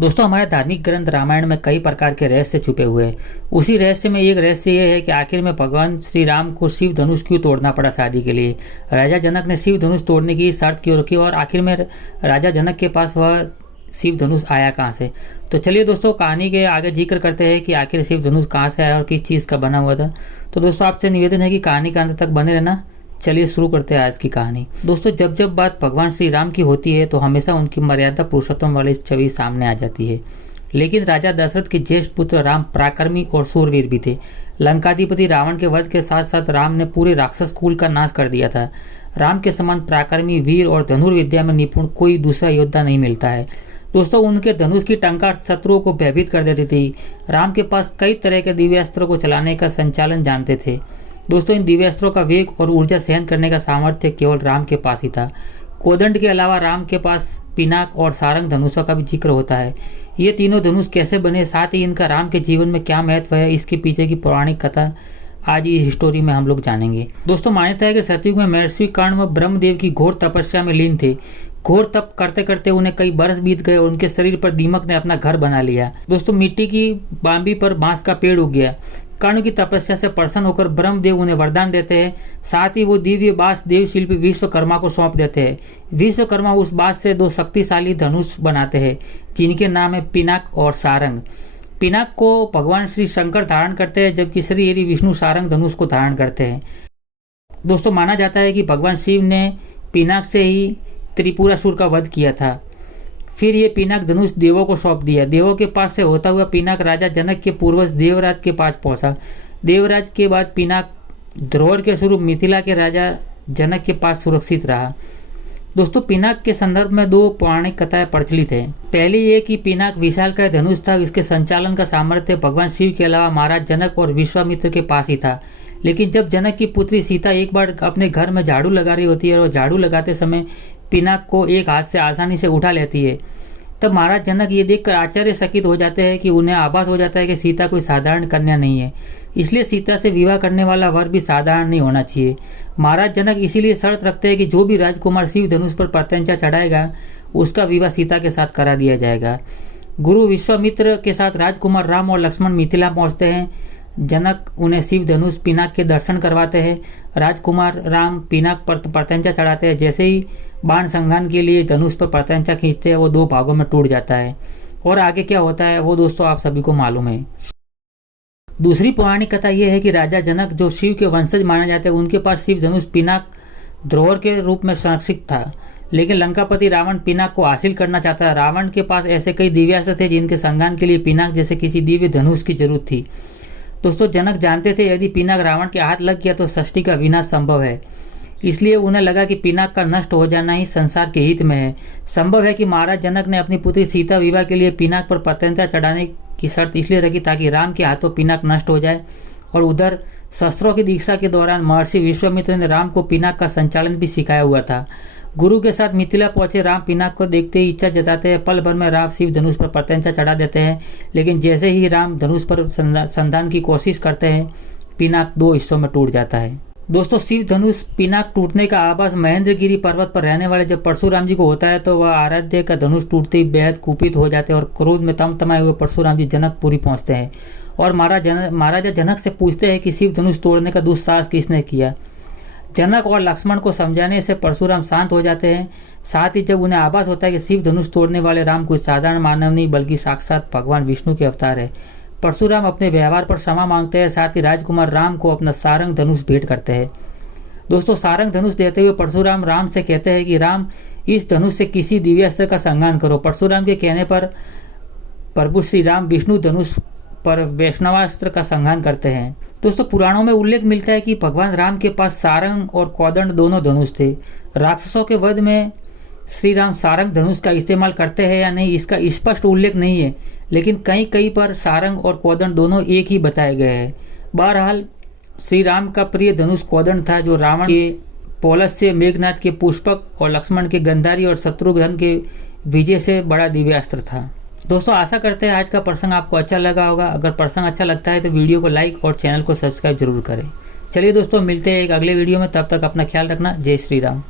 दोस्तों, हमारे धार्मिक ग्रंथ रामायण में कई प्रकार के रहस्य छुपे हुए हैं। उसी रहस्य में एक रहस्य ये है कि आखिर में भगवान श्री राम को शिव धनुष क्यों तोड़ना पड़ा शादी के लिए। राजा जनक ने शिव धनुष तोड़ने की शर्त क्यों रखी और आखिर में राजा जनक के पास वह शिव धनुष आया कहाँ से। तो चलिए दोस्तों, कहानी के आगे जिक्र करते हैं कि आखिर शिव धनुष कहाँ से आया और किस चीज़ का बना हुआ था। तो दोस्तों, आपसे निवेदन है कि कहानी के अंत तक बने रहना। चलिए शुरू करते हैं आज की कहानी। दोस्तों, जब जब बात भगवान श्री राम की होती है तो हमेशा उनकी मर्यादा पुरुषोत्तम वाली छवि सामने आ जाती है। लेकिन राजा दशरथ के ज्येष्ठ पुत्र राम पराक्रमी और सूरवीर भी थे। लंकाधिपति रावण के वध के साथ साथ राम ने पूरे राक्षस कुल का नाश कर दिया था। राम के समान पराक्रमी, वीर और धनुर्विद्या में निपुण कोई दूसरा योद्धा नहीं मिलता है। दोस्तों, उनके धनुष की टंकार शत्रुओं को भयभीत कर देती थी। राम के पास कई तरह के दिव्यास्त्रों को चलाने का संचालन जानते थे। दोस्तों, इन दिव्यास्त्रों का वेग और ऊर्जा सहन करने का सामर्थ्य केवल राम के पास ही था। कोदंड के अलावा राम के पास पिनाक और सारंग धनुषों का भी जिक्र होता है। ये तीनों धनुष कैसे बने, साथ ही इनका राम के जीवन में क्या महत्व है, इसके पीछे की पौराणिक कथा आज इस स्टोरी में हम लोग जानेंगे। दोस्तों, मान्यता है कि सतयुग में महर्षि कर्ण व ब्रह्मदेव की घोर तपस्या में लीन थे। घोर तप करते करते उन्हें कई बरस बीत गए और उनके शरीर पर दीमक ने अपना घर बना लिया। दोस्तों, मिट्टी की बांबी पर बांस का पेड़ उग गया। कर्ण की तपस्या से प्रसन्न होकर ब्रह्मदेव उन्हें वरदान देते हैं। साथ ही वो दिव्य बांस देव शिल्पी विश्वकर्मा को सौंप देते हैं। विश्वकर्मा उस बांस से दो शक्तिशाली धनुष बनाते हैं जिनके नाम है पिनाक और सारंग। पिनाक को भगवान श्री शंकर धारण करते हैं जबकि श्री हरि विष्णु सारंग धनुष को धारण करते हैं। दोस्तों, माना जाता है कि भगवान शिव ने पिनाक से ही त्रिपुरासुर का वध किया था। फिर ये पिनाक धनुष देवों को सौंप दिया। देवों के पास से होता हुआ पिनाक राजा जनक के पूर्वज देवराज के पास पहुंचा। देवराज के बाद पिनाक द्रोण के स्वरूप मिथिला के राजा जनक के पास सुरक्षित रहा। दोस्तों, पिनाक के संदर्भ में दो पौराणिक कथाएं प्रचलित है। पहली ये कि पिनाक विशालकाय धनुष था। इसके संचालन का सामर्थ्य भगवान शिव के अलावा महाराज जनक और विश्वामित्र के पास ही था। लेकिन जब जनक की पुत्री सीता एक बार अपने घर में झाड़ू लगा रही होती है और झाड़ू लगाते समय पिनाक को एक हाथ से आसानी से उठा लेती है, तब महाराज जनक ये देखकर आश्चर्यचकित हो जाते हैं कि उन्हें आभास हो जाता है कि सीता कोई साधारण कन्या नहीं है। इसलिए सीता से विवाह करने वाला वर भी साधारण नहीं होना चाहिए। महाराज जनक इसीलिए शर्त रखते हैं कि जो भी राजकुमार शिव धनुष पर प्रत्यंचा चढ़ाएगा उसका विवाह सीता के साथ करा दिया जाएगा। गुरु विश्वामित्र के साथ राजकुमार राम और लक्ष्मण मिथिला पहुंचते हैं। जनक उन्हें शिव धनुष पिनाक के दर्शन करवाते हैं। राजकुमार राम पिनाक पर प्रत्यंचा चढ़ाते हैं। जैसे ही बाण संघान के लिए धनुष पर प्रत्यंचा खींचते हैं वो दो भागों में टूट जाता है। और आगे क्या होता है वो दोस्तों आप सभी को मालूम है। दूसरी पौराणिक कथा यह है कि राजा जनक जो शिव के वंशज माने जाते हैं, उनके पास शिव धनुष पिनाक द्रोण के रूप में संरक्षित था। लेकिन लंकापति रावण पिनाक को हासिल करना चाहता है। रावण के पास ऐसे कई दिव्यास्त्र थे जिनके संघान के लिए पिनाक जैसे किसी दिव्य धनुष की जरूरत थी। दोस्तों, जनक जानते थे यदि पिनाक रावण के हाथ लग गया तो सृष्टि का विनाश संभव है। इसलिए उन्हें लगा कि पिनाक का नष्ट हो जाना ही संसार के हित में है। संभव है कि महाराज जनक ने अपनी पुत्री सीता विवाह के लिए पिनाक पर प्रत्यंचा चढ़ाने की शर्त इसलिए रखी ताकि राम के हाथों पिनाक नष्ट हो जाए। और उधर शस्त्रों की दीक्षा के दौरान महर्षि विश्वामित्र ने राम को पिनाक का संचालन भी सिखाया हुआ था। गुरु के साथ मिथिला पहुंचे राम पिनाक को देखते ही इच्छा जताते हैं। पल भर में राम शिव धनुष पर प्रत्यंचा चढ़ा देते हैं। लेकिन जैसे ही राम धनुष पर संधान की कोशिश करते हैं पिनाक दो हिस्सों में टूट जाता है। दोस्तों, शिव धनुष पिनाक टूटने का आभास महेंद्रगिरी पर्वत पर रहने वाले जब परशुराम जी को होता है तो वह आराध्य का धनुष टूटते ही बेहद कुपित हो जाते हैं और क्रोध में तमतमाए हुए परशुराम जी जनकपुरी पहुंचते हैं और महाराजा जनक से पूछते हैं कि शिव धनुष तोड़ने का दुस्साहस किसने किया। जनक और लक्ष्मण को समझाने से परशुराम शांत हो जाते हैं। साथ ही जब उन्हें आभास होता है कि शिव धनुष तोड़ने वाले राम कोई साधारण मानव नहीं बल्कि साक्षात भगवान विष्णु के अवतार है, परशुराम अपने व्यवहार पर क्षमा मांगते हैं। साथ ही राजकुमार राम को अपना सारंग धनुष भेंट करते हैं। दोस्तों, सारंग धनुष देते हुए परशुराम राम से कहते हैं कि राम इस धनुष से किसी दिव्यास्त्र का संघान करो। परशुराम के कहने पर प्रभु श्री राम विष्णु धनुष पर वैष्णवास्त्र का संघान करते हैं। दोस्तों, पुराणों में उल्लेख मिलता है कि भगवान राम के पास सारंग और कोदंड दोनों धनुष थे। राक्षसों के वध में श्री राम सारंग धनुष का इस्तेमाल करते हैं या नहीं इसका स्पष्ट उल्लेख नहीं है, लेकिन कहीं पर सारंग और कोदंड दोनों एक ही बताए गए हैं। बहरहाल श्री राम का प्रिय धनुष कोदंड था जो रावण के पौलस्य, मेघनाथ के पुष्पक और लक्ष्मण के गंधारी और शत्रुघ्न के विजय से बड़ा दिव्यास्त्र था। दोस्तों, आशा करते हैं आज का प्रसंग आपको अच्छा लगा होगा। अगर प्रसंग अच्छा लगता है तो वीडियो को लाइक और चैनल को सब्सक्राइब जरूर करें। चलिए दोस्तों, मिलते हैं एक अगले वीडियो में। तब तक अपना ख्याल रखना। जय श्री राम।